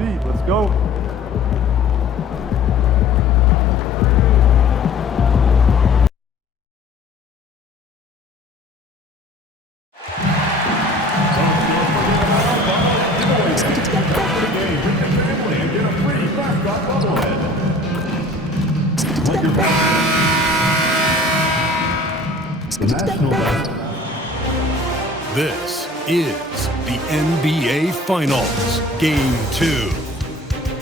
speed. Let's go. This is the NBA Finals, Game 2.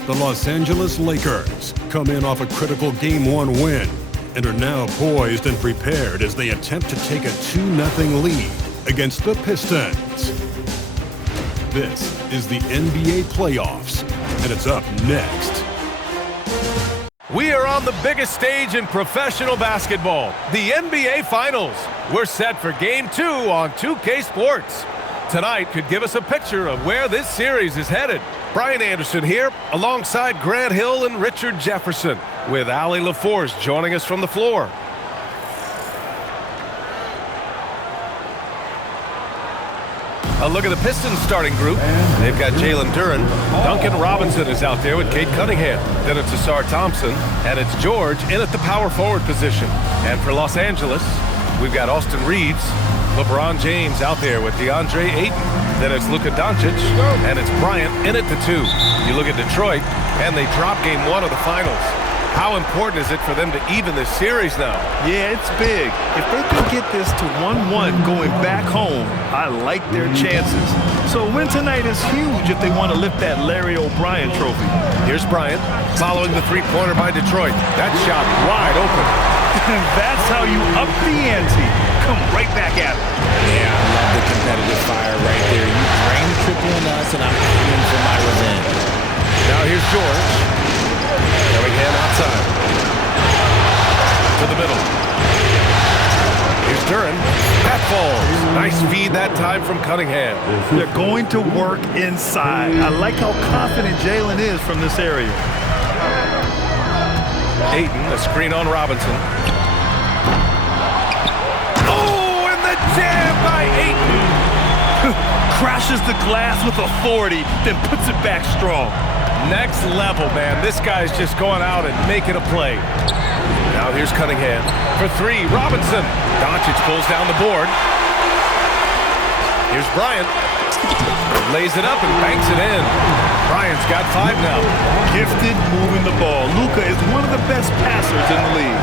The Los Angeles Lakers come in off a critical Game 1 win and are now poised and prepared as they attempt to take a 2-0 lead against the Pistons. This is the NBA playoffs, and it's up next. We are on the biggest stage in professional basketball, the NBA Finals. We're set for Game 2 on 2K Sports. Tonight could give us a picture of where this series is headed. Brian Anderson here, alongside Grant Hill and Richard Jefferson, with Allie LaForce joining us from the floor. A look at the Pistons starting group. They've got Jalen Duren. Duncan Robinson is out there with Cade Cunningham. Then it's Asar Thompson, and it's George in at the power forward position. And for Los Angeles, we've got Austin Reeves, LeBron James out there with DeAndre Ayton. Then it's Luka Doncic, and it's Bryant in at the 2. You look at Detroit, and they drop Game 1 of the Finals. How important is it for them to even this series now? Yeah, it's big. If they can get this to 1-1 going back home, I like their chances. So a win tonight is huge if they want to lift that Larry O'Brien trophy. Here's Bryant following the three-pointer by Detroit. That shot wide open. That's how you up the ante. Come right back at it. Yeah, I love the competitive fire right there. You drain the triple on us, and I'm coming for my revenge. Now here's George. Cunningham outside. To the middle. Here's Duren. That falls. Nice feed that time from Cunningham. They're going to work inside. I like how confident Jalen is from this area. Ayton, a screen on Robinson. Oh, and the jam by Ayton. Crashes the glass with authority, then puts it back strong. Next level, man. This guy's just going out and making a play. Now here's Cunningham for 3. Robinson. Doncic pulls down the board. Here's Bryant. Lays it up and banks it in. Bryant's got 5 now. Gifted moving the ball. Luka is one of the best passers in the league.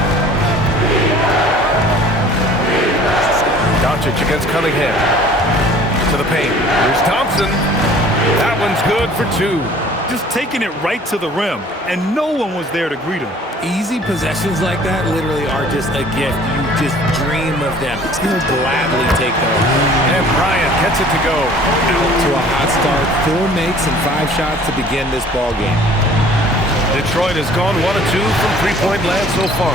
Doncic against Cunningham. To the paint. Here's Thompson. That one's good for 2. Just taking it right to the rim, and no one was there to greet him. Easy possessions like that literally are just a gift. You just dream of them. He'll gladly take them. And Bryant gets it to go. Out to a hot start. 4 makes and 5 shots to begin this ball game. Detroit has gone 1 of 2 from three-point land so far.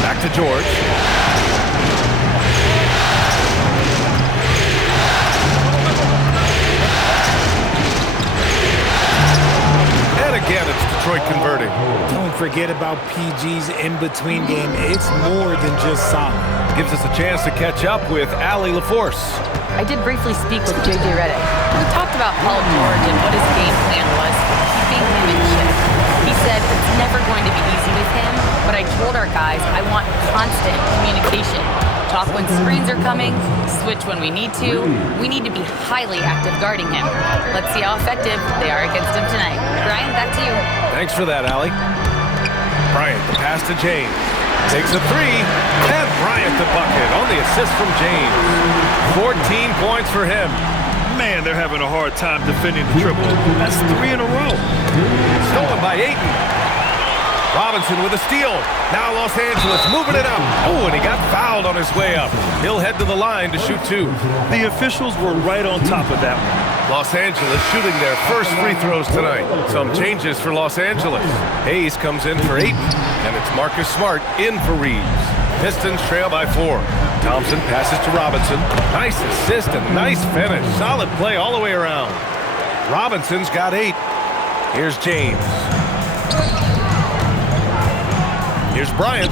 Back to George. Again, it's Detroit converting. Don't forget about PG's in-between game. It's more than just solid. Gives us a chance to catch up with Allie LaForce. I did briefly speak with J.J. Redick. We talked about Paul George and what his game plan was for keeping him in check. He said it's never going to be easy with him, but I told our guys I want constant communication. Talk when screens are coming, switch when we need to. We need to be highly active guarding him. Let's see how effective they are against him tonight. Brian, back to you. Thanks for that, Allie. Bryant, the pass to James. Takes a 3, and Bryant the bucket on the assist from James. 14 points for him. Man, they're having a hard time defending the triple. That's 3 in a row. Stolen by Ayton. Robinson with a steal. Now Los Angeles moving it up. Oh, and he got fouled on his way up. He'll head to the line to shoot 2. The officials were right on top of that one. Los Angeles shooting their first free throws tonight. Some changes for Los Angeles. Hayes comes in for Ayton, and it's Marcus Smart in for Reeves. Pistons trail by 4. Thompson passes to Robinson. Nice assist and nice finish. Solid play all the way around. Robinson's got 8. Here's James. Here's Bryant.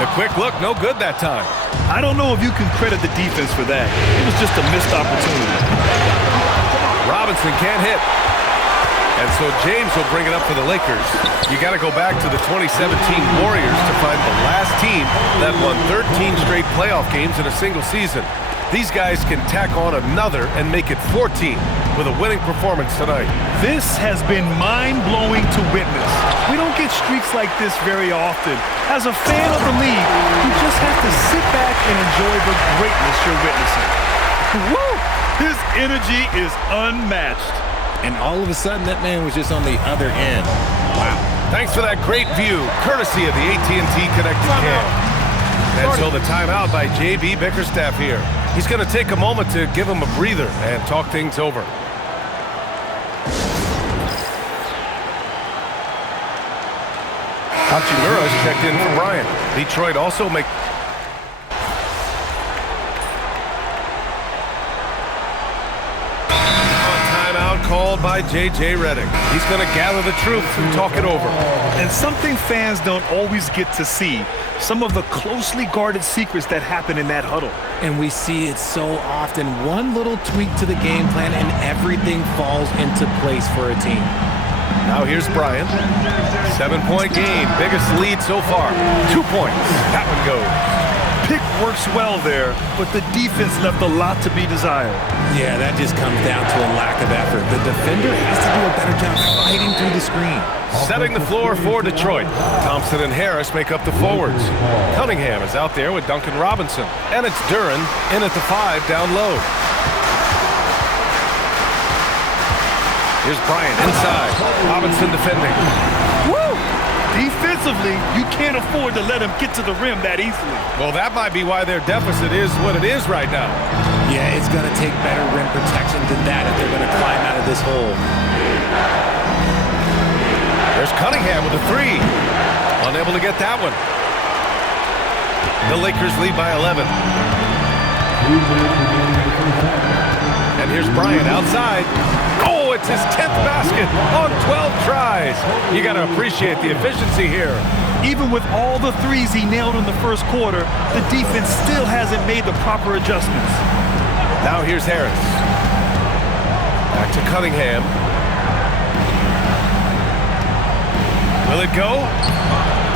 The quick look, no good that time. I don't know if you can credit the defense for that. It was just a missed opportunity. Robinson can't hit. And so James will bring it up for the Lakers. You got to go back to the 2017 Warriors to find the last team that won 13 straight playoff games in a single season. These guys can tack on another and make it 14 with a winning performance tonight. This has been mind-blowing to witness. We don't get streaks like this very often. As a fan of the league, you just have to sit back and enjoy the greatness you're witnessing. Woo! His energy is unmatched. And all of a sudden, that man was just on the other end. Wow. Thanks for that great view, courtesy of the AT&T Connected Cam. And so the timeout by J.B. Bickerstaff here. He's going to take a moment to give him a breather and talk things over. Hachimura is checked in for Bryant. Detroit also make... Timeout called by J.J. Redick. He's going to gather the troops and talk it over. And something fans don't always get to see, some of the closely guarded secrets that happen in that huddle. And we see it so often. One little tweak to the game plan and everything falls into place for a team. Now here's Bryant. 7-point game. Biggest lead so far. 2 points. That one goes. Pick works well there, but the defense left a lot to be desired. Yeah, that just comes down to a lack of effort. The defender has to do a better job fighting through the screen. Setting the floor for Detroit. Thompson and Harris make up the forwards. Cunningham is out there with Duncan Robinson. And it's Duren in at the 5 down low. Here's Bryant inside. Robinson defending. Woo! Defensively, you can't afford to let him get to the rim that easily. Well, that might be why their deficit is what it is right now. Yeah, it's going to take better rim protection than that if they're going to climb out of this hole. There's Cunningham with a 3. Unable to get that one. The Lakers lead by 11. And here's Bryant outside. Oh, it's his 10th basket on 12 tries. You got to appreciate the efficiency here. Even with all the threes he nailed in the first quarter, the defense still hasn't made the proper adjustments. Now here's Harris. Back to Cunningham. Will it go?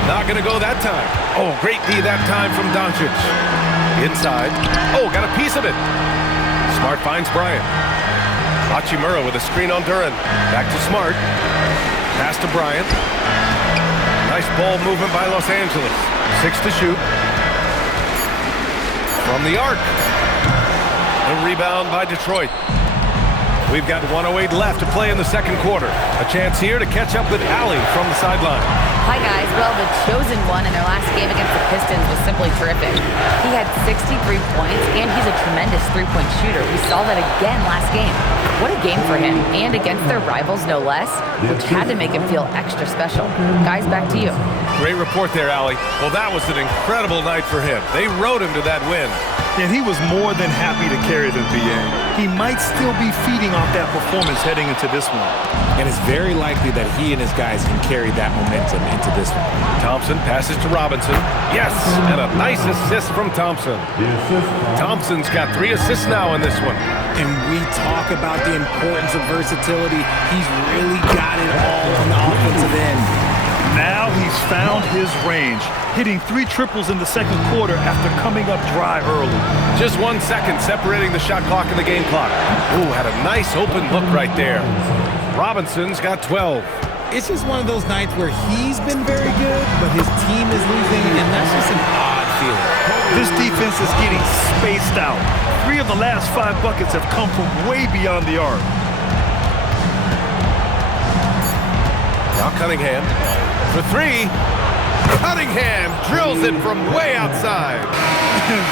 Not going to go that time. Oh, great D that time from Doncic. Inside. Oh, got a piece of it. Smart finds Bryant. Hachimura with a screen on Duren. Back to Smart. Pass to Bryant. Nice ball movement by Los Angeles. 6 to shoot. From the arc. The rebound by Detroit. We've got 1:08 left to play in the second quarter. A chance here to catch up with Allie from the sideline. Hi, guys. Well, the chosen one in their last game against the Pistons was simply terrific. He had 63 points, and he's a tremendous three-point shooter. We saw that again last game. What a game for him, and against their rivals, no less, which had to make him feel extra special. Guys, back to you. Great report there, Allie. Well, that was an incredible night for him. They rode him to that win. And he was more than happy to carry them, B.A. He might still be feeding off that performance heading into this one. And it's very likely that he and his guys can carry that momentum into this one. Thompson passes to Robinson. Yes, and a nice assist from Thompson. Thompson's got 3 assists now in this one. And we talk about the importance of versatility. He's really got it all on the offensive end. Now he's found his range, hitting 3 triples in the second quarter after coming up dry early. Just 1 second separating the shot clock and the game clock. Ooh, had a nice open look right there. Robinson's got 12. It's just one of those nights where he's been very good, but his team is losing, and that's just an odd feeling. This defense is getting spaced out. 3 of the last 5 buckets have come from way beyond the arc. Now Cunningham for 3. Cunningham drills it from way outside.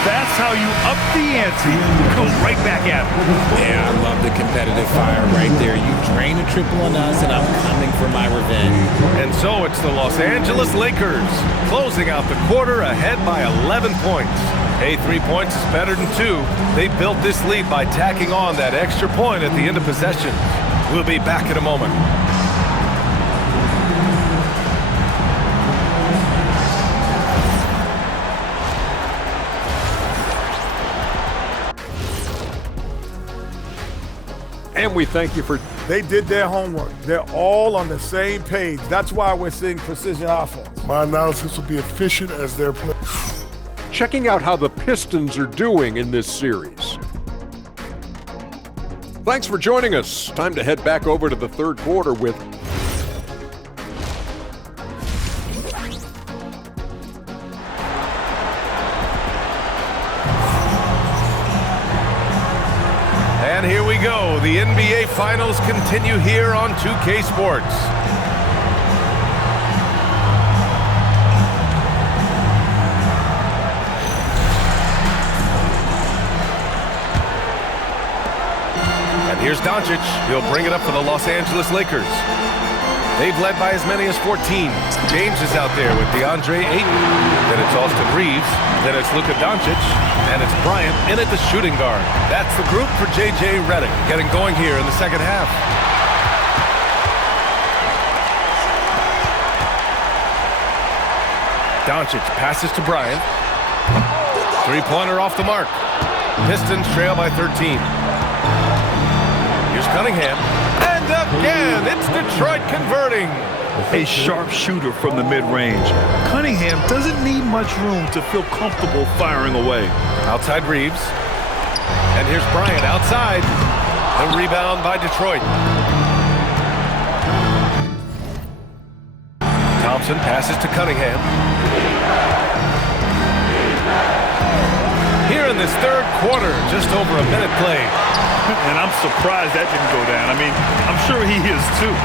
That's how you up the ante. Come right back at him. Yeah, I love the competitive fire right there. You drain a triple on us, and I'm coming for my revenge. And so it's the Los Angeles Lakers closing out the quarter ahead by 11 points. Hey, 3 points is better than 2. They built this lead by tacking on that extra point at the end of possession. We'll be back in a moment. And we thank you for... They did their homework. They're all on the same page. That's why we're seeing precision offense. My analysis will be efficient as their play. checking out how the Pistons are doing in this series. Thanks for joining us. Time to head back over to the third quarter with And here we go. The NBA Finals continue here on 2K Sports. And here's Doncic. He'll bring it up for the Los Angeles Lakers. They've led by as many as 14. James is out there with DeAndre Ayton. Then it's Austin Reeves. Then it's Luka Doncic. And it's Bryant in at the shooting guard. That's the group for J.J. Redick getting going here in the second half. Doncic passes to Bryant. Three-pointer off the mark. Pistons trail by 13. Here's Cunningham. And again, it's Detroit converting. A sharp shooter from the mid-range. Cunningham doesn't need much room to feel comfortable firing away. Outside Reeves. And here's Bryant outside. The rebound by Detroit. Thompson passes to Cunningham. Here in this third quarter, just over a minute played. And I'm surprised that didn't go down. I mean, I'm sure he is too.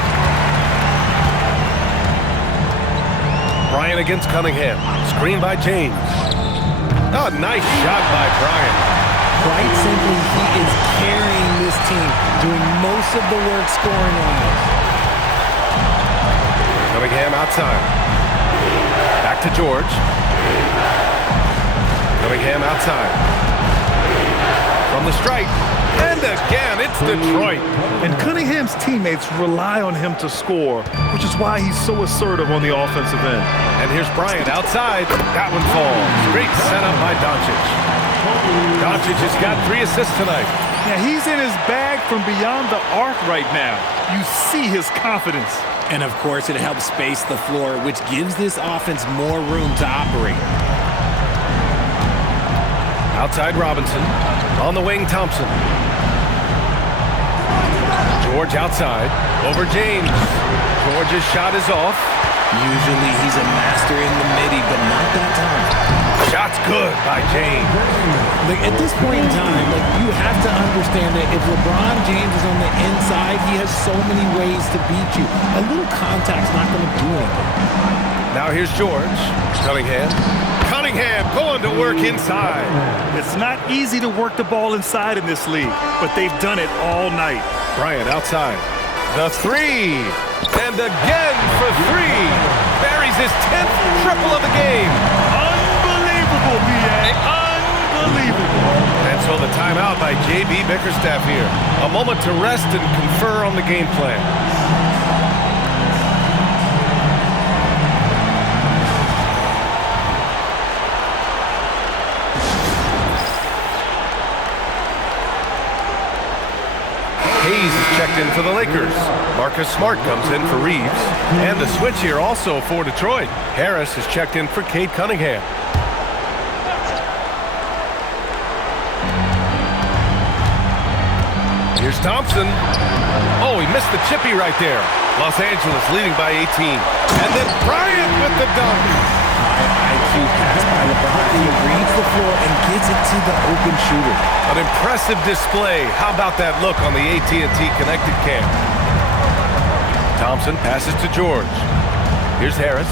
Bryant against Cunningham. Screen by James. Oh, nice shot by Bryant. Quite simply, he is carrying this team, doing most of the work scoring-wise. Cunningham outside. Back to George. Cunningham outside. From the stripe. And again, it's Detroit. And Cunningham's teammates rely on him to score, which is why he's so assertive on the offensive end. And here's Bryant outside. That one falls. Great setup by Doncic. Doncic has got 3 assists tonight. Yeah, he's in his bag from beyond the arc right now. You see his confidence. And of course, it helps space the floor, which gives this offense more room to operate. Outside Robinson. On the wing, Thompson. George outside. Over James. George's shot is off. Usually he's a master in the midi, but not that time. Shot's good by James. Like, at this point in time, you have to understand that if LeBron James is on the inside, he has so many ways to beat you. A little contact's not going to do anything. Now here's George. Cunningham. Cunningham going to work inside. It's not easy to work the ball inside in this league, but they've done it all night. Bryant outside. The three. And again for 3. Buries his 10th triple of the game. Unbelievable, B.A. Unbelievable. And so the timeout by J.B. Bickerstaff here. A moment to rest and confer on the game plan. Hayes is checked in for the Lakers. Marcus Smart comes in for Reeves. And the switch here also for Detroit. Harris is checked in for Cade Cunningham. Here's Thompson. Oh, he missed the chippy right there. Los Angeles leading by 18. And then Bryant with the dunk. High IQ pass by LeBron. He reads the floor and gets it to the open shooter. An impressive display. How about that look on the AT&T connected cam? Thompson passes to George. Here's Harris.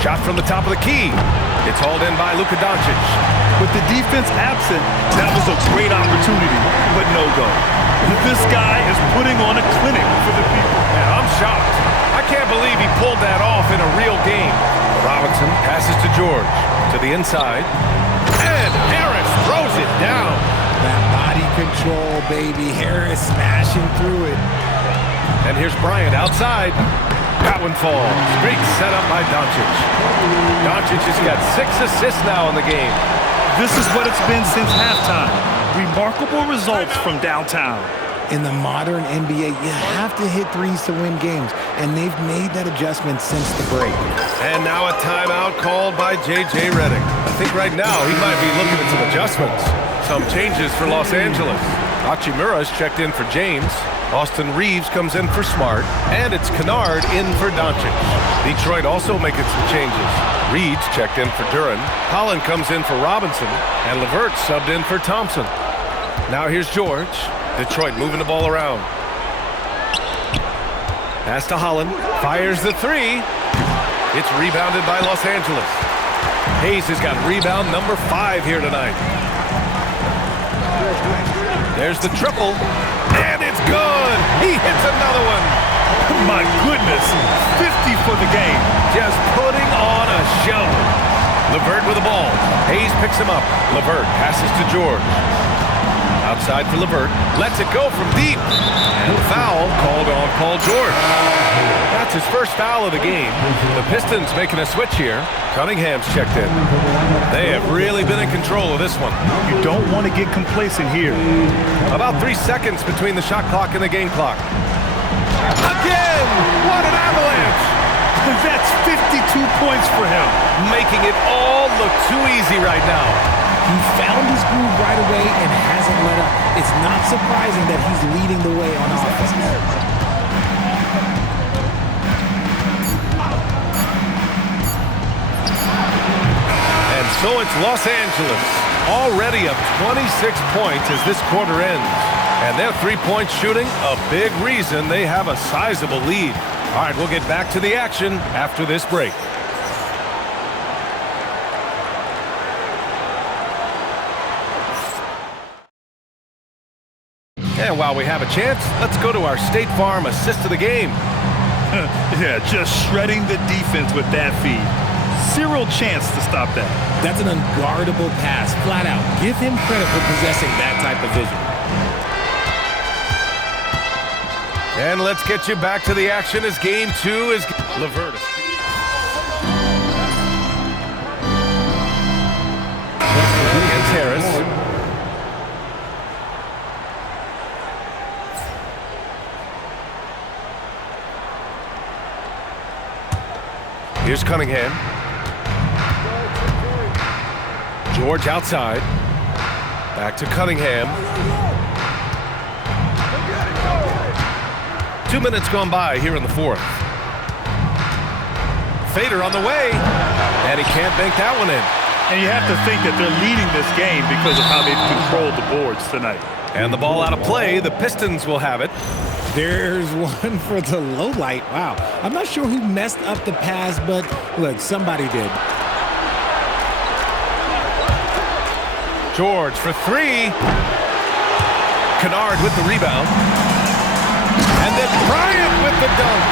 Shot from the top of the key. It's hauled in by Luka Doncic. With the defense absent, that was a great opportunity, but no go. This guy is putting on a clinic for the people. Yeah, I'm shocked. I can't believe he pulled that off in a real game. Robinson passes to George. To the inside. And Harris throws it down. That body control, baby. Harris smashing through it. And here's Bryant outside. That one falls. Great setup by Doncic. Doncic has got 6 assists now in the game. This is what it's been since halftime. Remarkable results from downtown. In the modern NBA, you have to hit threes to win games, and they've made that adjustment since the break. And now a timeout called by J.J. Redick. I think right now he might be looking at some adjustments. Some changes for Los Angeles. Hachimura's checked in for James. Austin Reeves comes in for Smart. And it's Kennard in for Doncic. Detroit also making some changes. Reed's checked in for Duren. Holland comes in for Robinson. And LeVert subbed in for Thompson. Now here's George. Detroit moving the ball around. Pass to Holland. Fires the three. It's rebounded by Los Angeles. Hayes has got rebound number 5 here tonight. There's the triple. And it's good. He hits another one. My goodness. 50 for the game. Just putting on a show. LeVert with the ball. Hayes picks him up. LeVert passes to George. Outside for LeVert. Lets it go from deep. And foul called on Paul George. That's his first foul of the game. The Pistons making a switch here. Cunningham's checked in. They have really been in control of this one. You don't want to get complacent here. About 3 seconds between the shot clock and the game clock. Again! What an avalanche! That's 52 points for him. Making it all look too easy right now. He found his groove right away and hasn't let up. It's not surprising that he's leading the way on offense. And so it's Los Angeles, already up 26 points as this quarter ends. And their three-point shooting, a big reason they have a sizable lead. All right, we'll get back to the action after this break. And while we have a chance, let's go to our State Farm assist of the game. Yeah, just shredding the defense with that feed. Zero chance to stop that. That's an unguardable pass, flat out. Give him credit for possessing that type of vision. And let's get you back to the action as game 2 is LeVert. Against Harris. Here's Cunningham. George outside. Back to Cunningham. 2 minutes gone by here in the fourth. Fader on the way. And he can't bank that one in. And you have to think that they're leading this game because of how they've controlled the boards tonight. And the ball out of play. The Pistons will have it. There's one for the low light. Wow. I'm not sure who messed up the pass, but look, somebody did. George for 3. Kennard with the rebound. And then Bryant with the dunk.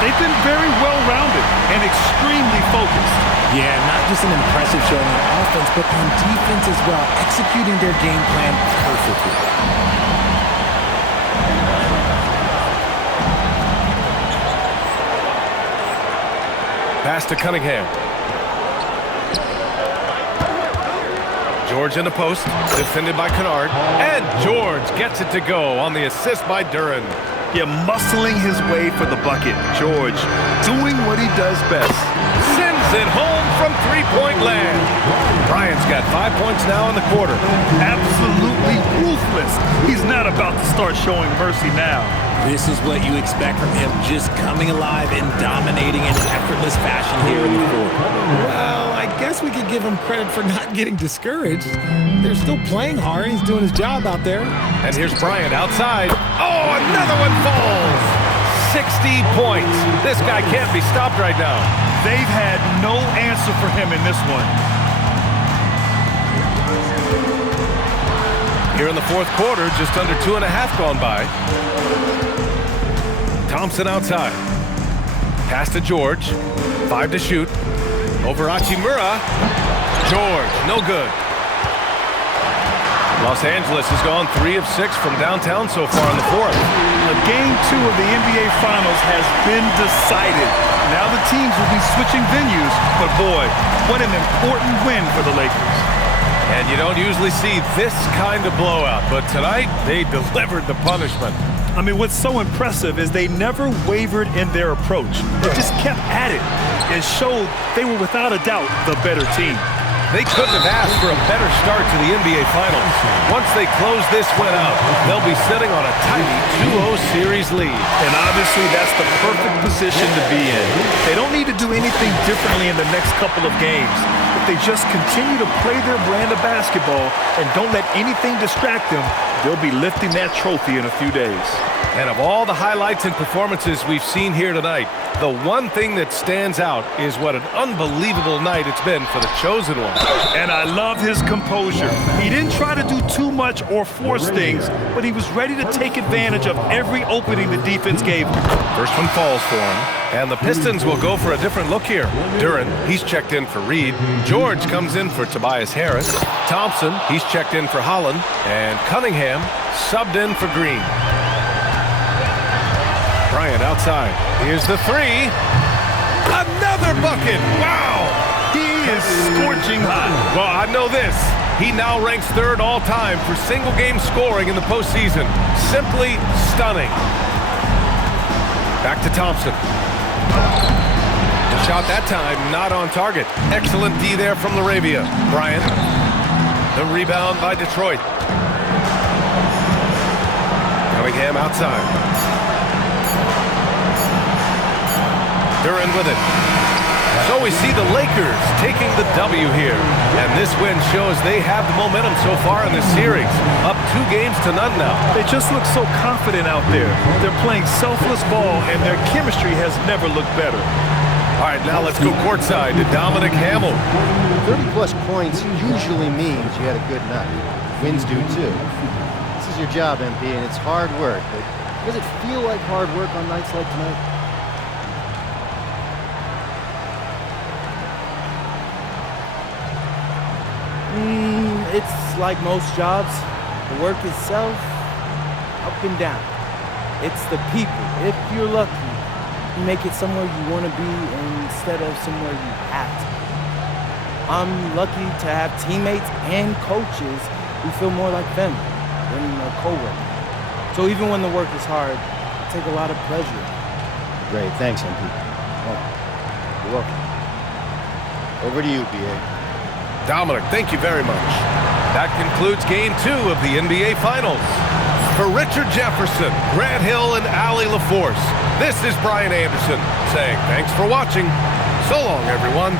They've been very well-rounded and extremely focused. Yeah, not just an impressive showing on offense, but on defense as well, executing their game plan perfectly. Pass to Cunningham. George in the post, defended by Kennard. And George gets it to go on the assist by Duren. Yeah, muscling his way for the bucket. George doing what he does best. Sends it home from three-point land. Bryant's got 5 points now in the quarter. Absolutely ruthless. He's not about to start showing mercy now. This is what you expect from him, just coming alive and dominating in effortless fashion here in the fourth. Well, I guess we could give him credit for not getting discouraged. They're still playing hard. He's doing his job out there. And here's Bryant outside. Oh, another one falls. 60 points. This guy can't be stopped right now. They've had no answer for him in this one. Here in the fourth quarter, just under 2.5 gone by. Thompson outside. Pass to George. 5 to shoot. Over Hachimura. George, no good. Los Angeles has gone 3 of 6 from downtown so far in the fourth. Game 2 of the NBA Finals has been decided. Now the teams will be switching venues, but boy, what an important win for the Lakers. And you don't usually see this kind of blowout, but tonight they delivered the punishment. I mean, what's so impressive is they never wavered in their approach. They just kept at it and showed they were without a doubt the better team. They couldn't have asked for a better start to the NBA Finals. Once they close this win out, they'll be sitting on a tiny 2-0 series lead. And obviously, that's the perfect position to be in. They don't need to do anything differently in the next couple of games. If they just continue to play their brand of basketball and don't let anything distract them, they'll be lifting that trophy in a few days. And of all the highlights and performances we've seen here tonight, the one thing that stands out is what an unbelievable night it's been for the chosen one. And I love his composure. He didn't try to do too much or force things, but he was ready to take advantage of every opening the defense gave him. First one falls for him, and the Pistons will go for a different look here. Duren, he's checked in for Reed. George comes in for Tobias Harris. Thompson, he's checked in for Holland. And Cunningham subbed in for Green. Bryant outside. Here's the three. Another bucket. Wow. He is scorching hot. Well, I know this. He now ranks third all-time for single-game scoring in the postseason. Simply stunning. Back to Thompson. The shot that time not on target. Excellent D there from Laravia. Bryant. The rebound by Detroit. Cunningham outside. Duren with it. So we see the Lakers taking the W here. And this win shows they have the momentum so far in this series. Up 2 games to none now. They just look so confident out there. They're playing selfless ball, and their chemistry has never looked better. All right, now let's go courtside to Dominic Hamill. 30-plus points usually means you had a good night. Wins do, too. This is your job, MP, and it's hard work. But does it feel like hard work on nights like tonight? It's like most jobs. The work itself, up and down. It's the people. If you're lucky, you make it somewhere you want to be instead of somewhere you have to. I'm lucky to have teammates and coaches who feel more like family than a coworker. So even when the work is hard, I take a lot of pleasure. Great, thanks, MP. Oh, you're welcome. Over to you, BA. Dominic, thank you very much. That concludes Game 2 of the NBA Finals. For Richard Jefferson, Grant Hill, and Allie LaForce, this is Brian Anderson saying thanks for watching. So long, everyone.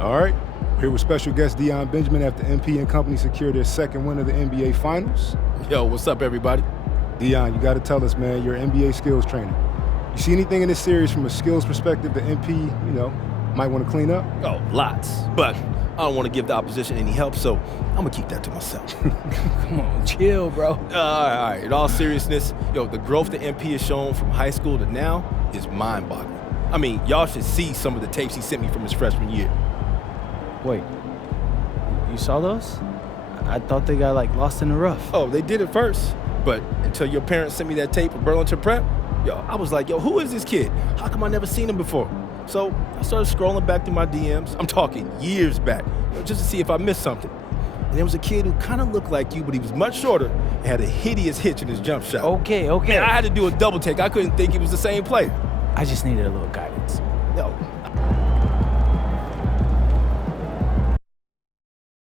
All right, here with special guest Dion Benjamin after MP and company secured their second win of the NBA Finals. Yo, what's up, everybody? Dion, you got to tell us, man, you're an NBA skills trainer. You see anything in this series from a skills perspective that MP, might want to clean up? Oh, lots. But I don't want to give the opposition any help, so I'm going to keep that to myself. Come on, chill, bro. All right. In all seriousness, the growth that MP has shown from high school to now is mind-boggling. I mean, y'all should see some of the tapes he sent me from his freshman year. Wait, you saw those? I thought they got, lost in the rough. Oh, they did at first. But until your parents sent me that tape of Burlington Prep, I was like, who is this kid? How come I never seen him before? So I started scrolling back through my DMs. I'm talking years back, just to see if I missed something. And there was a kid who kind of looked like you, but he was much shorter and had a hideous hitch in his jump shot. Okay. Man, I had to do a double take. I couldn't think he was the same player. I just needed a little guidance.